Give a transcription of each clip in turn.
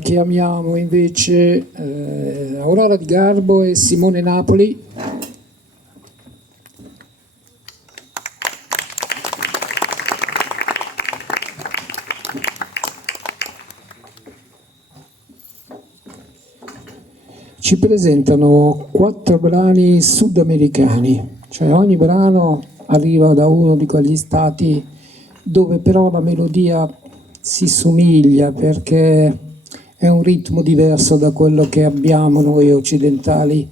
Chiamiamo invece Aurora Di Garbo e Simone Napoli. Ci presentano 4 brani sudamericani, cioè ogni brano arriva da uno di quegli stati dove però la melodia si somiglia, perché è un ritmo diverso da quello che abbiamo noi occidentali,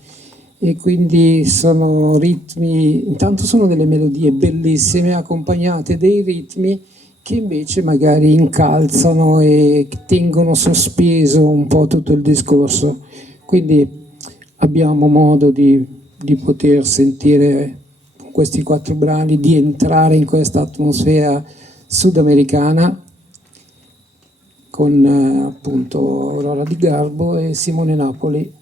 e quindi sono ritmi, intanto sono delle melodie bellissime accompagnate dei ritmi che invece magari incalzano e tengono sospeso un po' tutto il discorso. Quindi abbiamo modo di poter sentire questi 4 brani, di entrare in questa atmosfera sudamericana con appunto Aurora Di Garbo e Simone Napoli.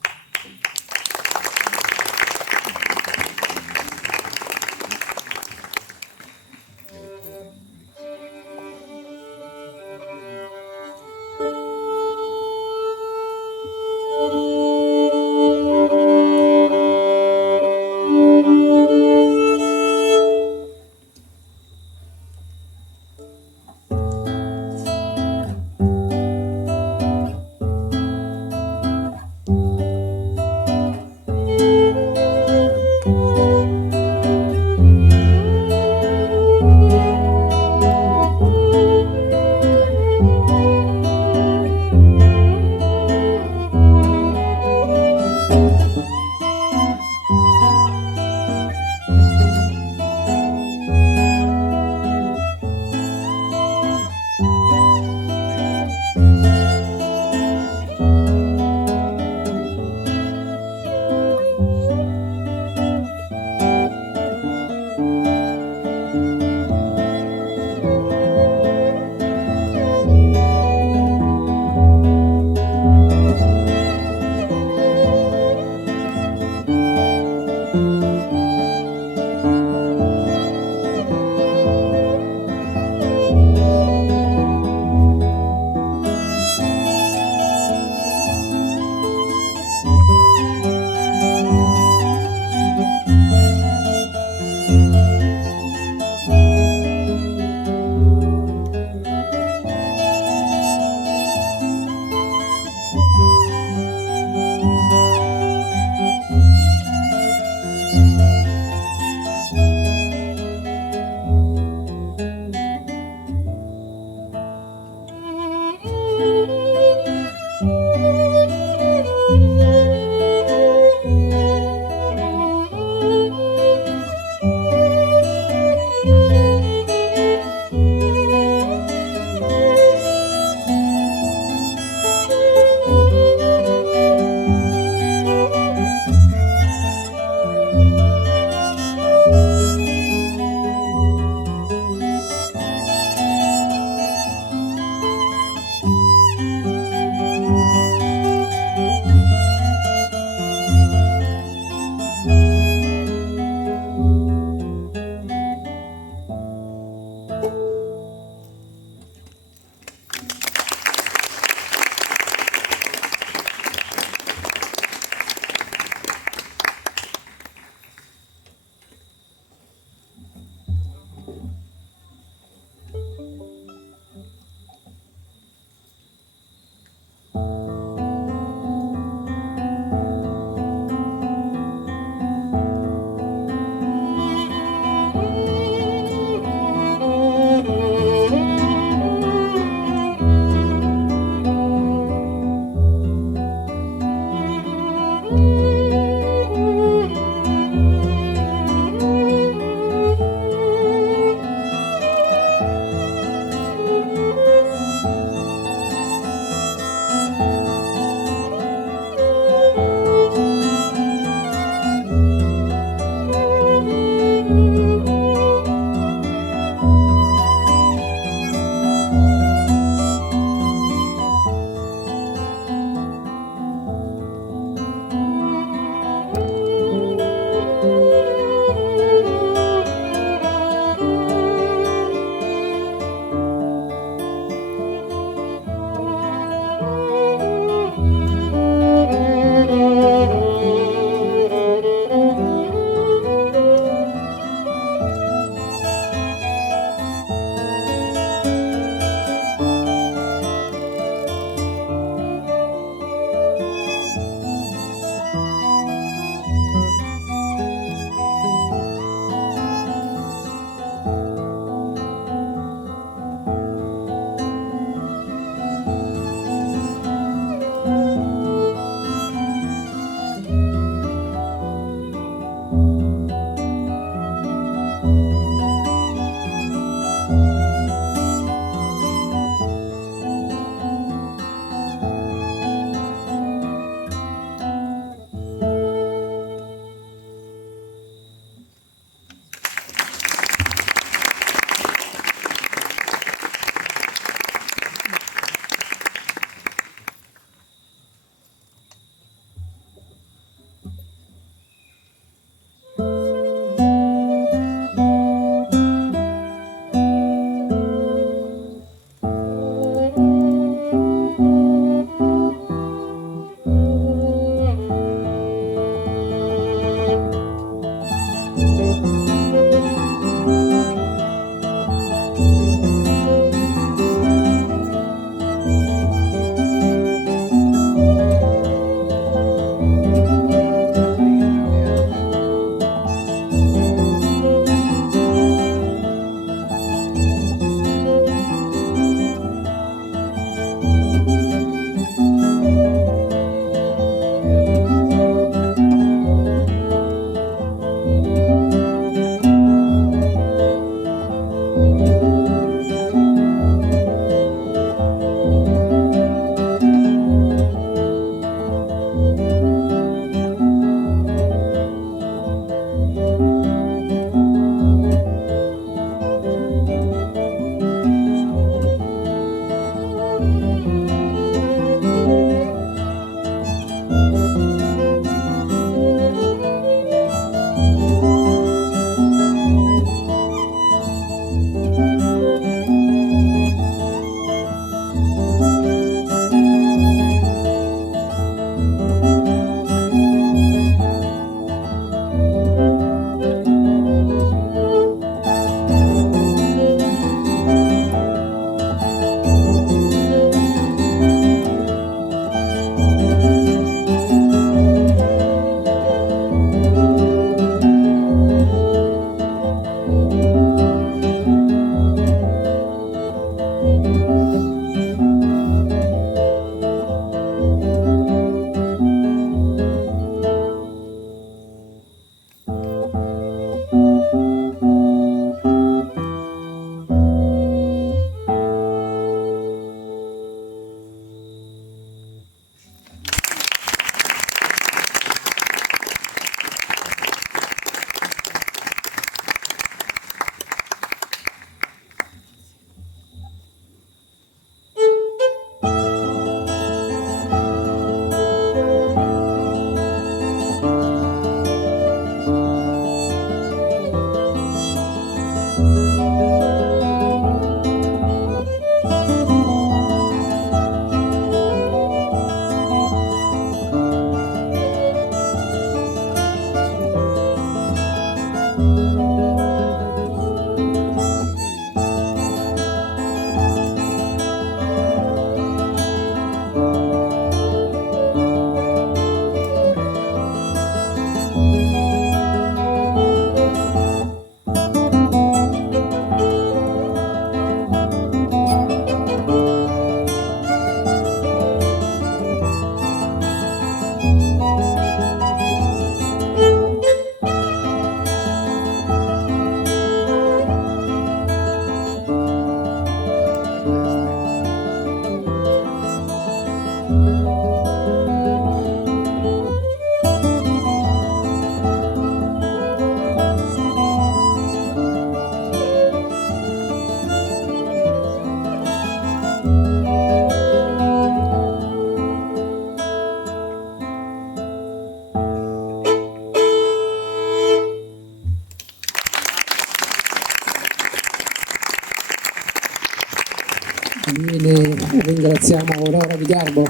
Quindi ringraziamo Aurora Di Garbo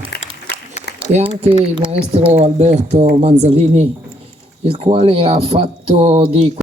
e anche il maestro Alberto Manzalini, il quale ha fatto di